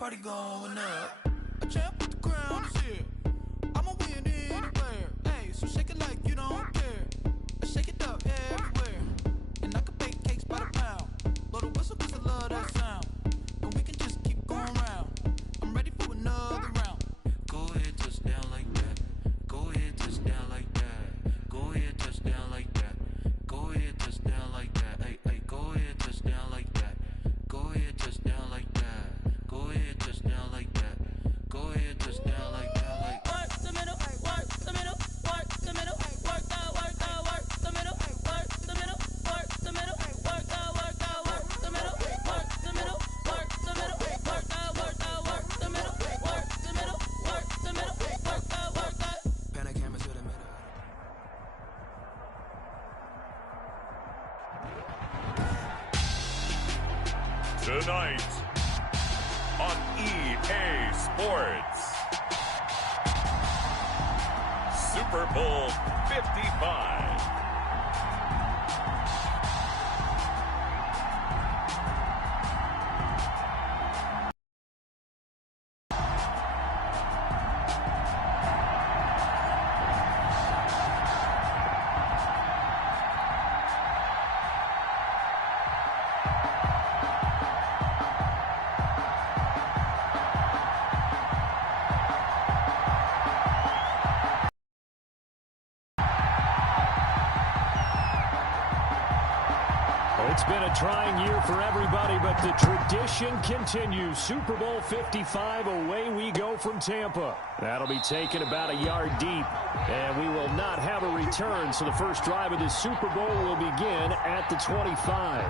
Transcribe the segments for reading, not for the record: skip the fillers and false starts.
party going up. A champ with the crown is here. I'ma win anywhere. Hey, so shake it like you don't care. Shake it up everywhere. And I can bake cakes by the pound. Blow the whistle 'cause I love that sound. And we can just keep going round. I'm ready for another round. Go ahead, touch down like that. Go ahead, touch down like that. Go ahead, touch down like that. Go ahead, touch down like that. Hey, hey, go ahead, touch down like that. Go ahead, touch down like that. Go ahead, touch down like that. Go ahead, touch down like that. Like work the middle, work the middle, work the middle, work out, work out, work the middle, work the middle, work the middle, work out, work out, work the middle, work the middle, work the middle, work out, work out, work the middle, work the middle, work the middle, work out, work out. Panic hammer to the middle. Tonight on EA Sports, Super Bowl 55. It's been a trying year for everybody, but the tradition continues. Super Bowl 55, away we go from Tampa. That'll be taken about a yard deep, and we will not have a return, so the first drive of the Super Bowl will begin at the 25.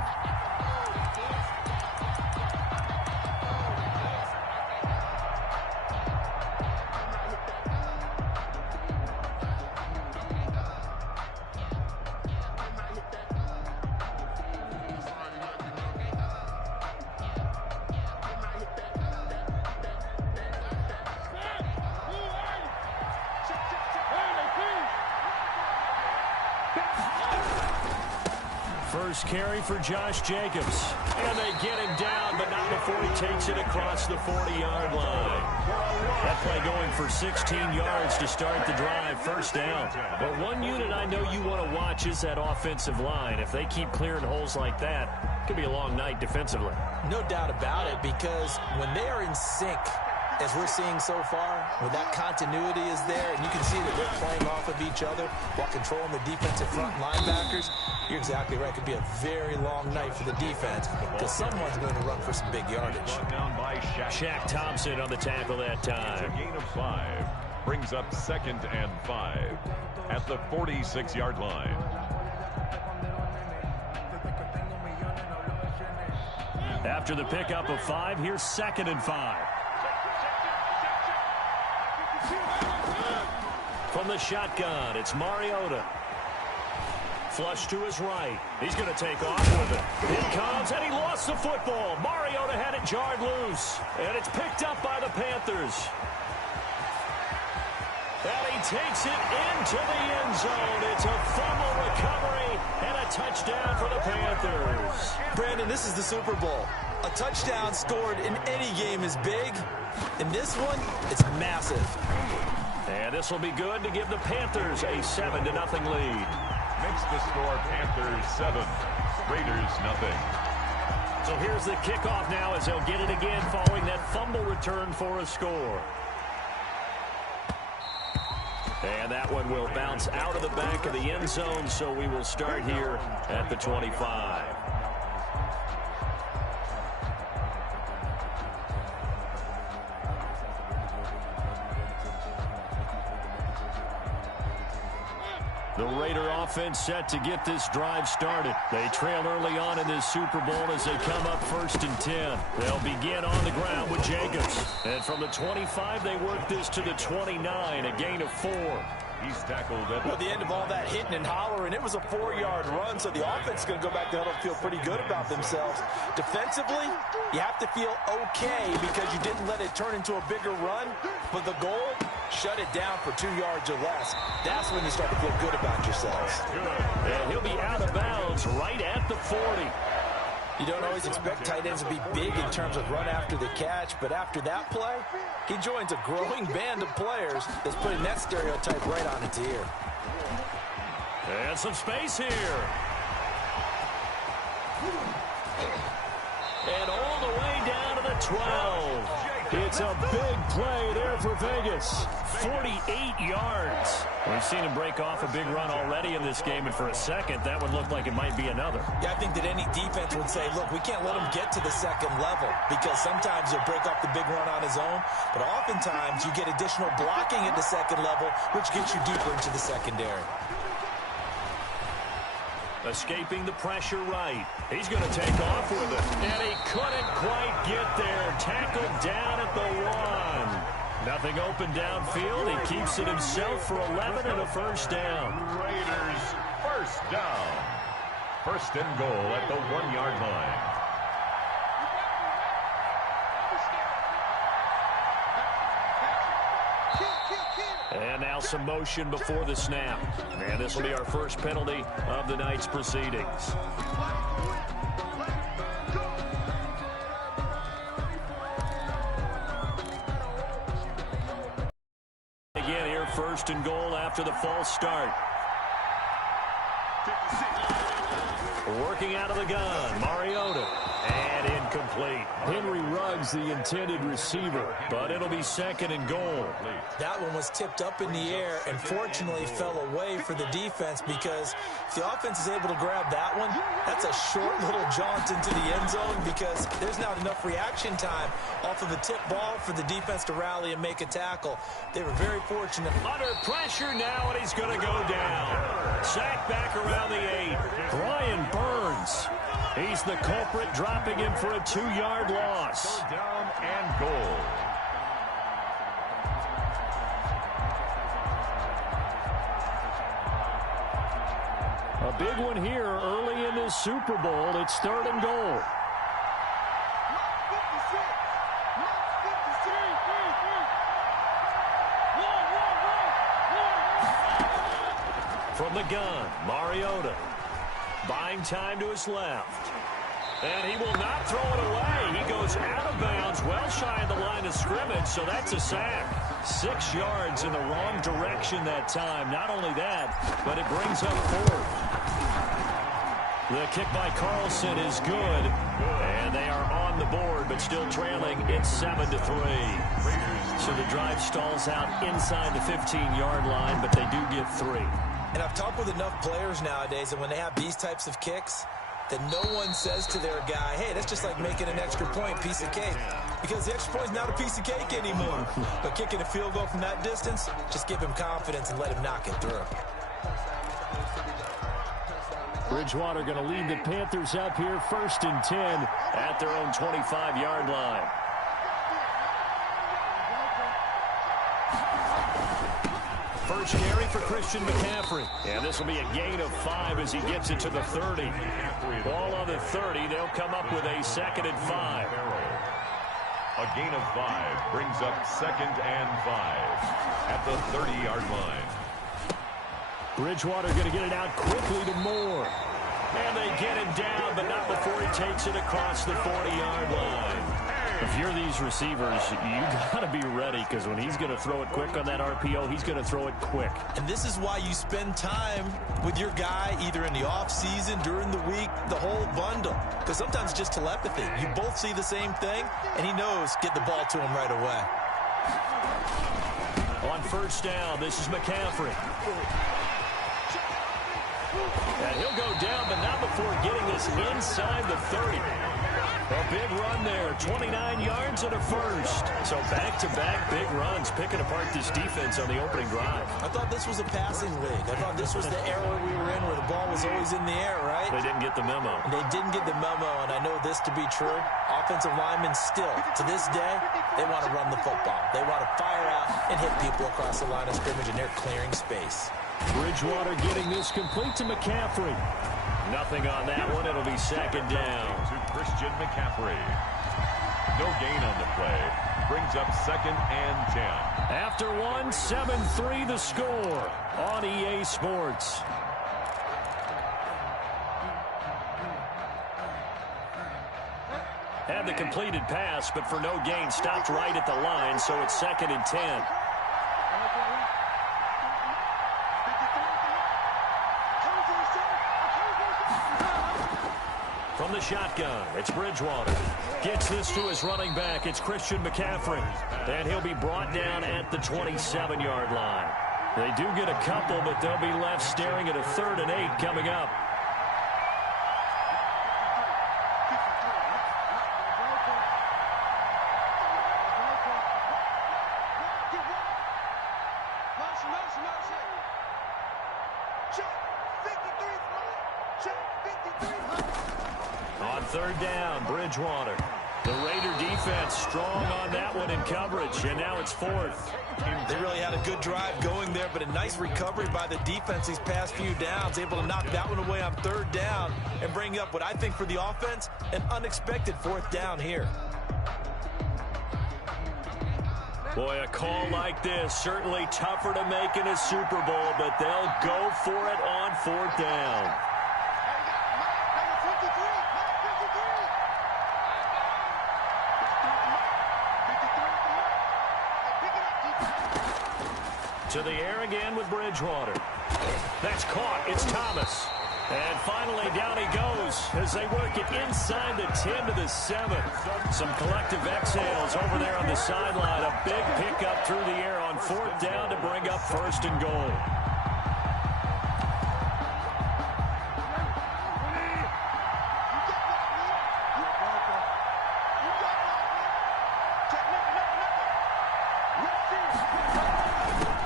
First carry for Josh Jacobs. And they get him down, but not before he takes it across the 40-yard line. That play going for 16 yards to start the drive, first down. But one unit I know you want to watch is that offensive line. If they keep clearing holes like that, it could be a long night defensively. No doubt about it, because when they are in sync, as we're seeing so far, when that continuity is there, and you can see that they're playing off of each other while controlling the defensive front linebackers, you're exactly right. It could be a very long night for the defense because someone's going to run for some big yardage. Shaq Thompson on the tackle that time. A gain of 5 brings up 2nd and 5 at the 46-yard line. After the pickup of 5, here's 2nd and 5. From the shotgun, it's Mariota. Flush to his right. He's going to take off with it. In comes, and he lost the football. Mariota had it jarred loose, and it's picked up by the Panthers. And he takes it into the end zone. It's a fumble recovery and a touchdown for the Panthers. Brandon, this is the Super Bowl. A touchdown scored in any game is big. In this one, it's massive. And this will be good to give the Panthers a 7-0 lead. Makes the score Panthers 7, Raiders 0. So here's the kickoff now as they'll get it again following that fumble return for a score. And that one will bounce out of the back of the end zone, so we will start here at the 25. The Raider offense set to get this drive started. They trail early on in this Super Bowl as they come up 1st and 10. They'll begin on the ground with Jacobs. And from the 25, they work this to the 29, a gain of 4. He's tackled at the end of all that hitting and hollering. It was a 4-yard run, so the offense is going to go back to huddle and feel pretty good about themselves. Defensively, you have to feel okay because you didn't let it turn into a bigger run. But the goal, shut it down for 2 yards or less. That's when you start to feel good about yourselves. And he'll be out of bounds right at the 40. You don't always expect tight ends to be big in terms of run after the catch, but after that play, he joins a growing band of players that's putting that stereotype right on its ear. And some space here. And all the way down to the 12. It's a big play there for Vegas. 48 yards. We've seen him break off a big run already in this game, and for a second, that would look like it might be another. Yeah, I think that any defense would say, look, we can't let him get to the second level, because sometimes he'll break off the big run on his own, but oftentimes you get additional blocking at the second level, which gets you deeper into the secondary. Escaping the pressure right. He's going to take off with it. And he couldn't quite get there. Tackled down at the 1. Nothing open downfield. He keeps it himself for 11 and a first down. Raiders first down. First and goal at the 1-yard line. And now some motion before the snap. And this will be our first penalty of the night's proceedings. Again here, first and goal after the false start. Working out of the gun, Mariota. And incomplete. Henry Ruggs, the intended receiver, but it'll be second and goal. That one was tipped up in the air and fortunately fell away for the defense, because if the offense is able to grab that one, that's a short little jaunt into the end zone, because there's not enough reaction time off of the tip ball for the defense to rally and make a tackle. They were very fortunate. Under pressure now, and he's going to go down. Sacked back around the 8. Brian Burns. He's the culprit, dropping him for a 2-yard loss. Down and goal. A big one here early in this Super Bowl. It's third and goal. From the gun, Mariota. Buying time to his left. And he will not throw it away. He goes out of bounds, well shy of the line of scrimmage, so that's a sack. 6 yards in the wrong direction that time. Not only that, but it brings up 4th. The kick by Carlson is good. And they are on the board, but still trailing. It's 7-3. So the drive stalls out inside the 15-yard line, but they do get 3. And I've talked with enough players nowadays that when they have these types of kicks, that no one says to their guy, hey, that's just like making an extra point, piece of cake. Because the extra point is not a piece of cake anymore. But kicking a field goal from that distance, just give him confidence and let him knock it through. Bridgewater going to lead the Panthers up here, 1st and 10 at their own 25-yard line. First carry for Christian McCaffrey. And this will be a gain of 5 as he gets it to the 30. Ball on the 30. They'll come up with a 2nd and 5. A gain of 5 brings up 2nd and 5 at the 30-yard line. Bridgewater going to get it out quickly to Moore. And they get him down, but not before he takes it across the 40-yard line. If you're these receivers, you got to be ready, because when he's going to throw it quick on that RPO, he's going to throw it quick. And this is why you spend time with your guy either in the offseason, during the week, the whole bundle. Because sometimes it's just telepathy. You both see the same thing, and he knows get the ball to him right away. On first down, this is McCaffrey. And he'll go down, but not before getting this inside the 30. A big run there, 29 yards and a first. So back-to-back big runs, picking apart this defense on the opening drive. I thought this was a passing league. I thought this was the era we were in where the ball was always in the air, right? They didn't get the memo. And they didn't get the memo, and I know this to be true. Offensive linemen still, to this day, they want to run the football. They want to fire out and hit people across the line of scrimmage, and they're clearing space. Bridgewater getting this complete to McCaffrey. Nothing on that one. It'll be 2nd down. To Christian McCaffrey. No gain on the play. Brings up 2nd and 10. After 7-3 the score on EA Sports. had the completed pass, but for no gain, stopped right at the line, so it's 2nd and 10. From the shotgun, it's Bridgewater. Gets this to his running back. It's Christian McCaffrey. And he'll be brought down at the 27-yard line. They do get a couple, but they'll be left staring at a 3rd and 8 coming up. On 3rd down, Bridgewater. The Raider defense strong on that one in coverage, and now it's 4th. They really had a good drive going there, but a nice recovery by the defense these past few downs, able to knock that one away on 3rd down and bring up what I think for the offense, an unexpected 4th down here. Boy, a call like this, certainly tougher to make in a Super Bowl, but they'll go for it on 4th down. To the air again with Bridgewater. That's caught. It's Thomas. And finally, down he goes as they work it inside the 10 to the 7. Some collective exhales over there on the sideline. A big pickup through the air on 4th down to bring up 1st and goal.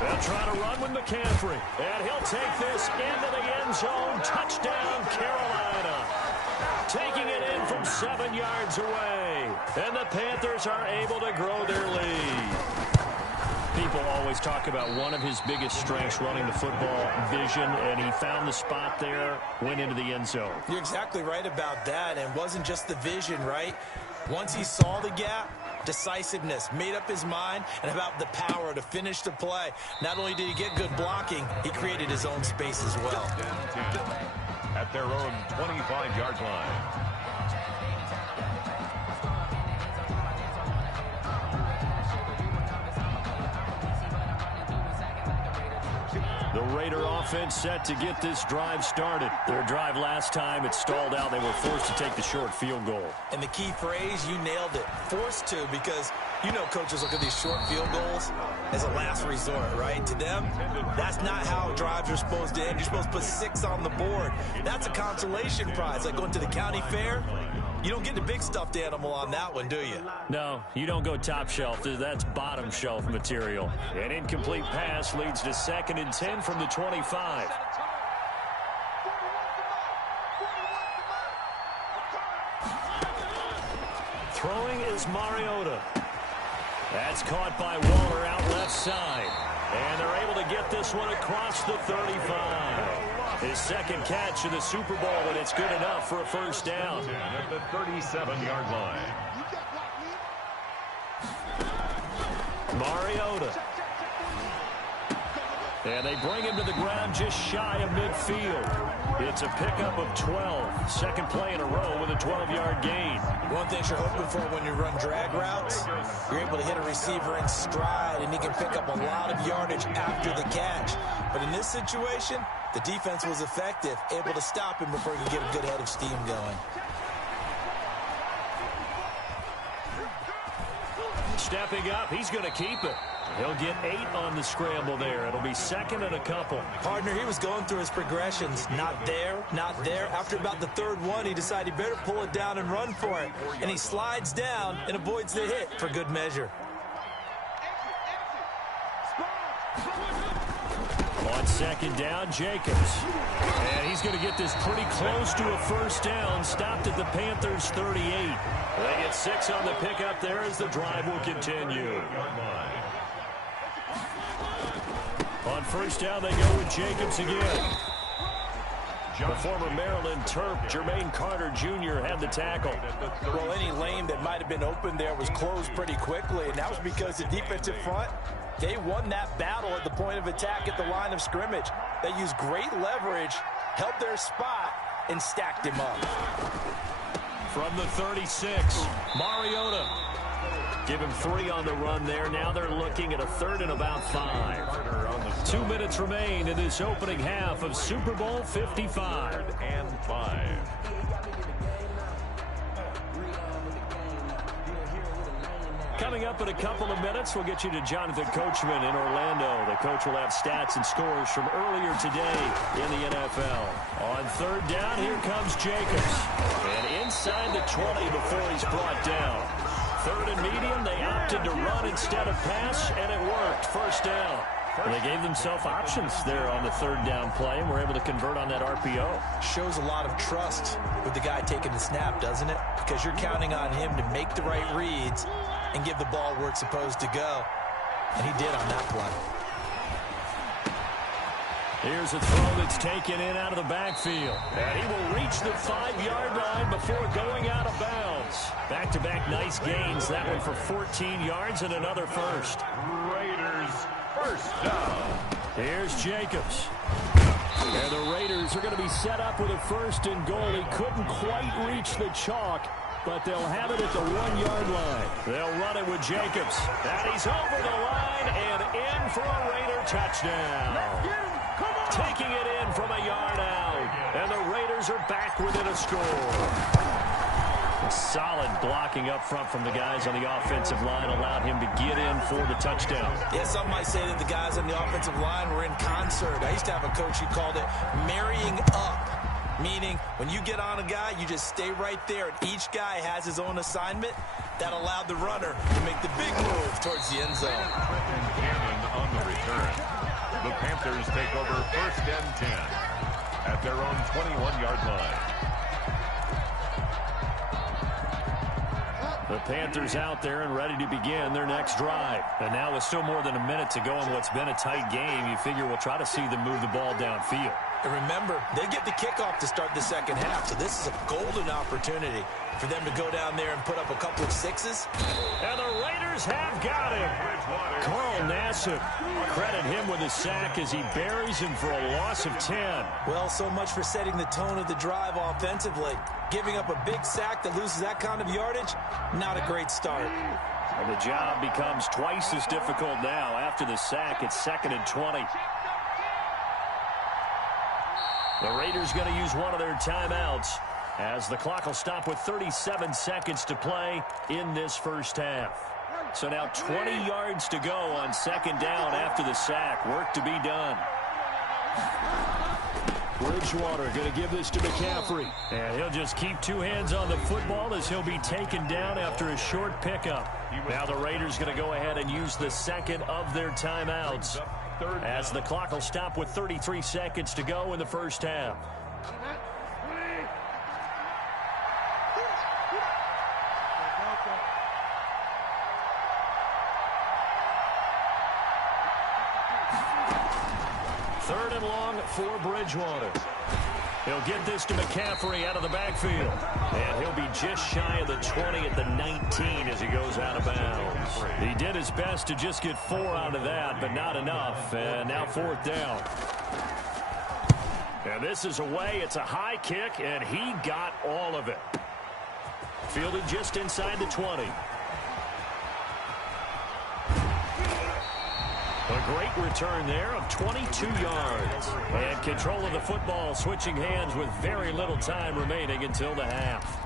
They'll try to run with McCaffrey, and he'll take this into the end zone. Touchdown, Carolina. Taking it in from 7 yards away, and the Panthers are able to grow their lead. People always talk about one of his biggest strengths running the football, vision, and he found the spot there, went into the end zone. You're exactly right about that, and it wasn't just the vision, right? Once he saw the gap, decisiveness, made up his mind, and about the power to finish the play. Not only did he get good blocking, he created his own space as well. At their own 25-yard line. The Raider offense set to get this drive started. Their drive last time, it stalled out. They were forced to take the short field goal. And the key phrase, you nailed it. Forced to, because you know coaches look at these short field goals as a last resort, right? To them, that's not how drives are supposed to end. You're supposed to put 6 on the board. That's a consolation prize, like going to the county fair. You don't get the big stuffed animal on that one, do you? No, you don't go top shelf. That's bottom shelf material. An incomplete pass leads to 2nd and 10 from the 25. Throwing is Mariota. That's caught by Waller out left side. And they're able to get this one across the 35. His 2nd catch in the Super Bowl, and it's good enough for a 1st down. At the 37-yard line. Mariota. And they bring him to the ground just shy of midfield. It's a pickup of 12. 2nd play in a row with a 12-yard gain. One thing you're hoping for when you run drag routes, you're able to hit a receiver in stride, and he can pick up a lot of yardage after the catch. But in this situation, the defense was effective, able to stop him before he could get a good head of steam going. Stepping up, he's going to keep it. He'll get 8 on the scramble there. It'll be 2nd and a couple. Partner, he was going through his progressions. Not there, not there. After about the 3rd one, he decided he better pull it down and run for it. And he slides down and avoids the hit for good measure. On 2nd down, Jacobs. And he's going to get this pretty close to a 1st down. Stopped at the Panthers' 38. They get 6 on the pickup there as the drive will continue. On 1st down, they go with Jacobs again. The former Maryland Terp, Jermaine Carter Jr. had the tackle. Well, any lane that might have been open there was closed pretty quickly, and that was because the defensive front, they won that battle at the point of attack at the line of scrimmage. They used great leverage, held their spot, and stacked him up. from the 36. Mariota. Give him 3 on the run there. Now they're looking at a 3rd and about 5. 2 minutes remain in this opening half of Super Bowl 55. 3rd and 5. Coming up in a couple of minutes, we'll get you to Jonathan Coachman in Orlando. The coach will have stats and scores from earlier today in the NFL. On 3rd down, here comes Jacobs. And inside the 20 before he's brought down. 3rd and medium, they opted to run instead of pass, and it worked. 1st down. And they gave themselves options there on the 3rd down play, and were able to convert on that RPO. Shows a lot of trust with the guy taking the snap, doesn't it? Because you're counting on him to make the right reads and give the ball where it's supposed to go. And he did on that play. Here's a throw that's taken in out of the backfield. And he will reach the 5-yard line before going out of bounds. Back-to-back nice gains. That one for 14 yards and another first. Raiders 1st down. Here's Jacobs. And the Raiders are going to be set up with a 1st and goal. He couldn't quite reach the chalk, but they'll have it at the 1-yard line. They'll run it with Jacobs. And he's over the line and in for a Raider touchdown. Taking it in from a yard out. And the Raiders are back within a score. Solid blocking up front from the guys on the offensive line allowed him to get in for the touchdown. Yeah, some might say that the guys on the offensive line were in concert. I used to have a coach who called it marrying up, meaning when you get on a guy, you just stay right there, and each guy has his own assignment. That allowed the runner to make the big move towards the end zone. Cannon on the return. The Panthers take over 1st and 10 at their own 21-yard line. The Panthers out there and ready to begin their next drive. And now with still more than a minute to go in what's been a tight game, you figure we'll try to see them move the ball downfield. And remember, they get the kickoff to start the second half, so this is a golden opportunity for them to go down there and put up a couple of 6s. And the Raiders have got him. Carl Nassib, credit him with a sack as he buries him for a loss of 10. Well, so much for setting the tone of the drive offensively. Giving up a big sack that loses that kind of yardage, not a great start. And the job becomes twice as difficult now. After the sack, it's 2nd and 20. The Raiders going to use one of their timeouts as the clock will stop with 37 seconds to play in this first half. So now 20 yards to go on 2nd down after the sack. Work to be done. Bridgewater going to give this to McCaffrey. And he'll just keep 2 hands on the football as he'll be taken down after a short pickup. Now the Raiders going to go ahead and use the 2nd of their timeouts as the clock will stop with 33 seconds to go in the first half. Third and long for Bridgewater. He'll get this to McCaffrey out of the backfield. And he'll be just shy of the 20 at the 19 as he goes out of bounds. He did his best to just get 4 out of that, but not enough. And now 4th down. And this is away. It's a high kick, and he got all of it. Fielded just inside the 20. A great return there of 22 yards. And control of the football switching hands with very little time remaining until the half.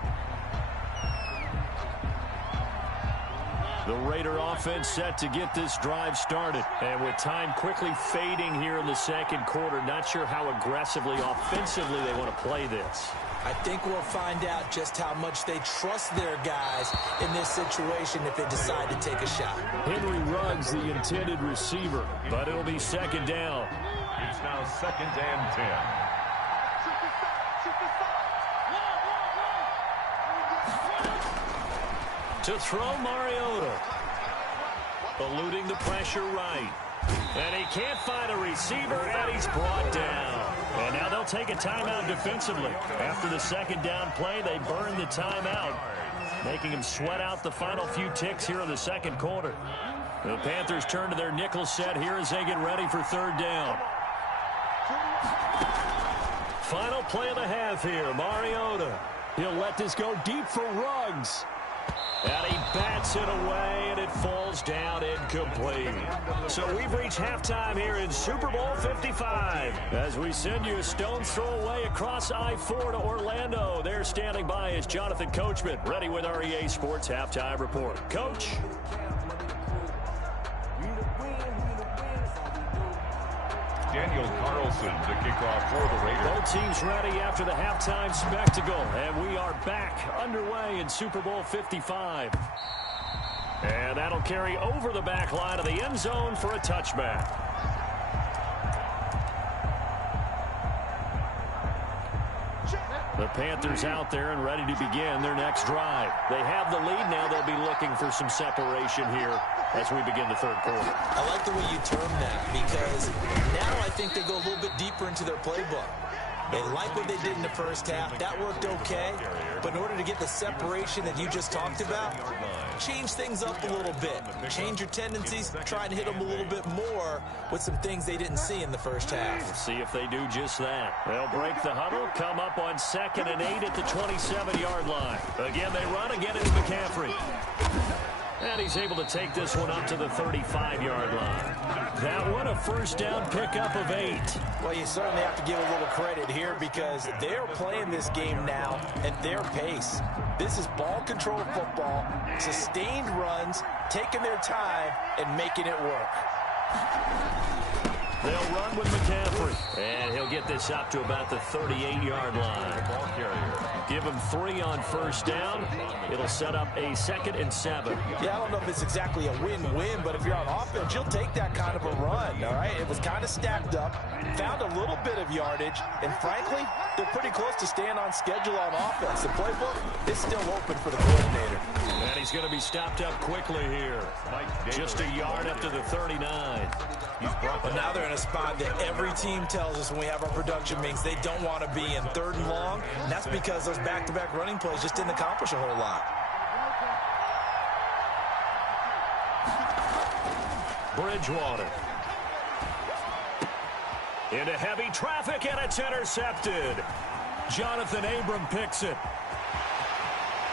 The Raider offense set to get this drive started. And with time quickly fading here in the second quarter, not sure how aggressively, offensively they want to play this. I think we'll find out just how much they trust their guys in this situation if they decide to take a shot. Henry Ruggs, the intended receiver, but it'll be 2nd down. It's now 2nd and 10. To throw Mariota. Eluding the pressure right. And he can't find a receiver, and he's brought down. And now they'll take a timeout defensively. After the 2nd down play, they burn the timeout, making them sweat out the final few ticks here in the second quarter. The Panthers turn to their nickel set here as they get ready for 3rd down. Final play of the half here, Mariota. He'll let this go deep for Ruggs. And he bats it away, and it falls down incomplete. So we've reached halftime here in Super Bowl 55. As we send you a stone's throw away across I-4 to Orlando. There standing by is Jonathan Coachman, ready with our EA Sports Halftime Report. Coach. Daniel Carlson to kick off for the Raiders. Both teams ready after the halftime spectacle. And we are back underway in Super Bowl 55. And that'll carry over the back line of the end zone for a touchback. The Panthers out there and ready to begin their next drive. They have the lead now. They'll be looking for some separation here as we begin the third quarter. I like the way you term that because now I think they go a little bit deeper into their playbook. They like what they did in the first half. That worked okay. But in order to get the separation that you just talked about, change things up a little bit. Change your tendencies. Try and hit them a little bit more with some things they didn't see in the first half. We'll see if they do just that. They'll break the huddle, come up on 2nd and 8 at the 27-yard line. Again, they run again into McCaffrey. And he's able to take this one up to the 35-yard line. That one a first down pickup of 8. Well, you certainly have to give a little credit here because they're playing this game now at their pace. This is ball control football, sustained runs, taking their time, and making it work. They'll run with McCaffrey. And he'll get this up to about the 38-yard line. Ball carrier. Give him 3 on first down. It'll set up a 2nd and 7. Yeah, I don't know if it's exactly a win-win, but if you're on offense, you'll take that kind of a run, all right? It was kind of stacked up, found a little bit of yardage, and frankly, they're pretty close to staying on schedule on offense. The playbook is still open for the coordinator. And he's going to be stopped up quickly here. Just a yard up to the 39. Well, now they're in a spot that every team tells us when we have our production meetings they don't want to be in 3rd and long, and that's because those back-to-back running plays just didn't accomplish a whole lot. Bridgewater. Into heavy traffic, and it's intercepted. Jonathan Abram picks it.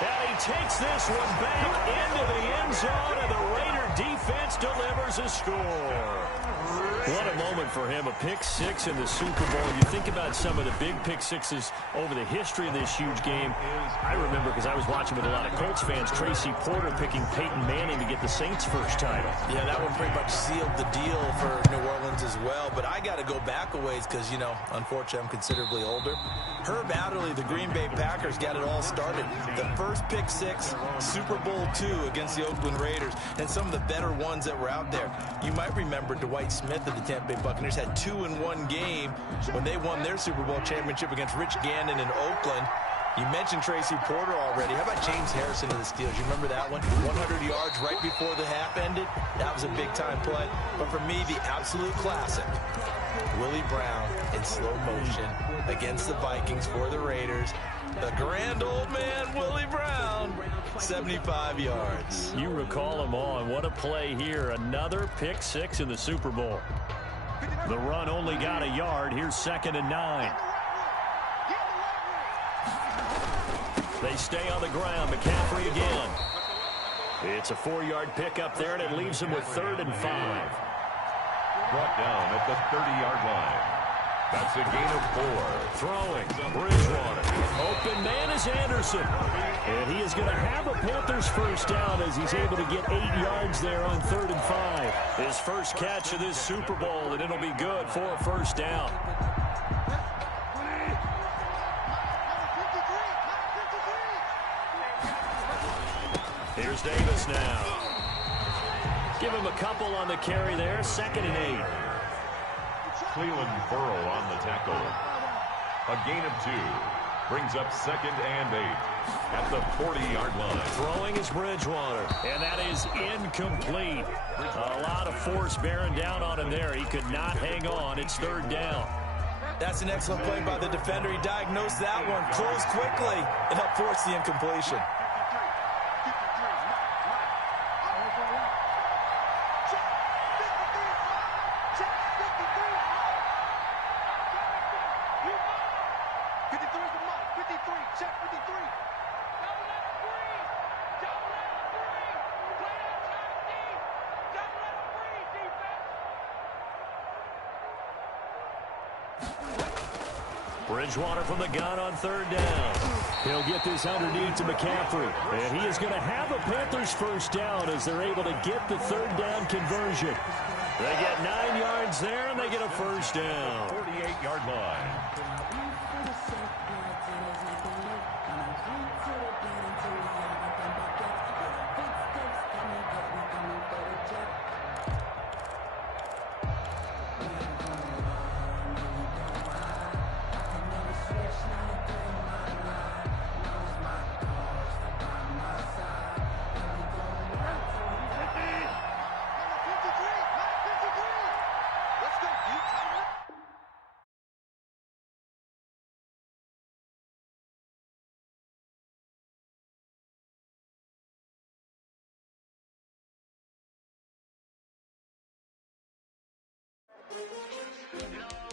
And he takes this one back into the end zone, and the Raider defense delivers a score. What a moment for him, a pick 6 in the Super Bowl. You think about some of the big pick 6s over the history of this huge game. I remember, because I was watching with a lot of Colts fans, Tracy Porter picking Peyton Manning to get the Saints' first title. Yeah, that one pretty much sealed the deal for New Orleans as well. But I got to go back a ways because, you know, unfortunately I'm considerably older. Herb Adderley, the Green Bay Packers, got it all started. The first pick 6, Super Bowl II against the Oakland Raiders, and some of the better ones that were out there. You might remember Dwight Smith of the Tampa Bay Buccaneers had 2 in one game when they won their Super Bowl championship against Rich Gannon in Oakland. You mentioned Tracy Porter already. How about James Harrison of the Steelers? You remember that one? 100 yards right before the half ended. That was a big-time play. But for me, the absolute classic, Willie Brown in slow motion against the Vikings for the Raiders. The grand old man, Willie Brown, 75 yards. You recall them all, and what a play here. Another pick 6 in the Super Bowl. The run only got a yard. Here's 2nd and 9. They stay on the ground. McCaffrey again. It's a 4-yard pickup there, and it leaves them with 3rd and 5. Brought down at the 30-yard line. That's a gain of 4. Throwing. Bridgewater. Open man is Anderson. And he is going to have a Panthers first down as he's able to get 8 yards there on 3rd and 5. His first catch of this Super Bowl, and it'll be good for a first down. Here's Davis now. Give him a couple on the carry there. 2nd and 8. Cleveland Burrow on the tackle. A gain of 2. Brings up 2nd and 8 at the 40-yard line. Throwing is Bridgewater, and that is incomplete. A lot of force bearing down on him there. He could not hang on. It's 3rd down. That's an excellent play by the defender. He diagnosed that one, closed quickly, and helped force the incompletion. Check 53. Bridgewater from the gun on third down. He'll get this underneath to McCaffrey. And he is going to have a Panthers first down as they're able to get the third down conversion. They get 9 yards there, and they get a first down. 48-yard line. You know,